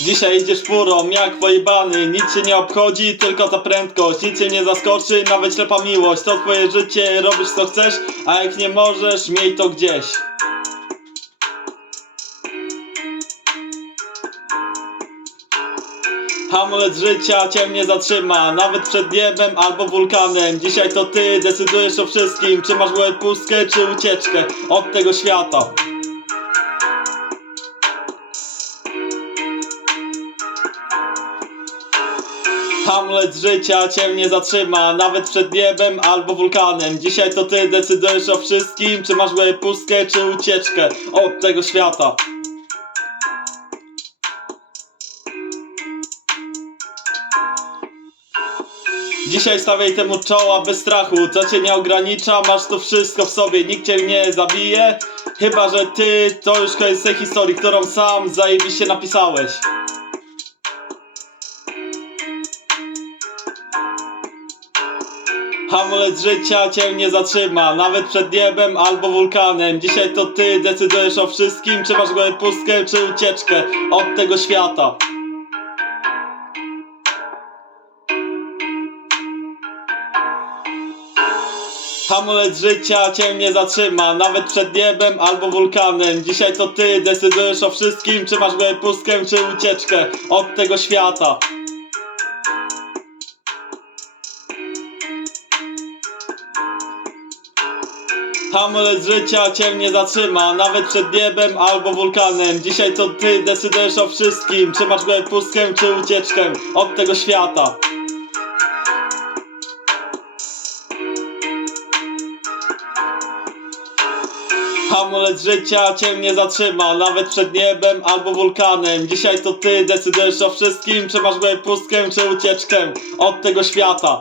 Dzisiaj idziesz furą, jak pojebany Nic cię nie obchodzi, tylko ta prędkość. Nic cię nie zaskoczy, nawet ślepa miłość. To twoje życie, robisz co chcesz A jak nie możesz, miej to gdzieś. Hamulec życia cię nie zatrzyma Nawet przed niebem albo wulkanem. Dzisiaj to ty decydujesz o wszystkim Czy masz głowę pustkę, czy ucieczkę Od tego świata Hamlet życia cię nie zatrzyma Nawet przed niebem albo wulkanem. Dzisiaj to ty decydujesz o wszystkim Czy masz głowę pustkę, czy ucieczkę Od tego świata. Dzisiaj stawiaj temu czoła bez strachu Co cię nie ogranicza, masz to wszystko w sobie Nikt cię nie zabije. Chyba, że ty to już koniec tej historii Którą sam zajebiście napisałeś Hamulec życia cię nie zatrzyma Nawet przed niebem albo wulkanem. Dzisiaj to ty decydujesz o wszystkim Czy masz głowę pustkę, czy ucieczkę Od tego świata. Hamulec życia cię nie zatrzyma Nawet przed niebem albo wulkanem. Dzisiaj to ty decydujesz o wszystkim Czy masz głowę pustkę, czy ucieczkę Od tego świata Hamulec życia cię nie zatrzyma Nawet przed niebem albo wulkanem. Dzisiaj to ty decydujesz o wszystkim Czy masz głowę pustkę, czy ucieczkę Od tego świata. Hamulec życia cię nie zatrzyma Nawet przed niebem albo wulkanem. Dzisiaj to ty decydujesz o wszystkim Czy masz głowę pustkę, czy ucieczkę Od tego świata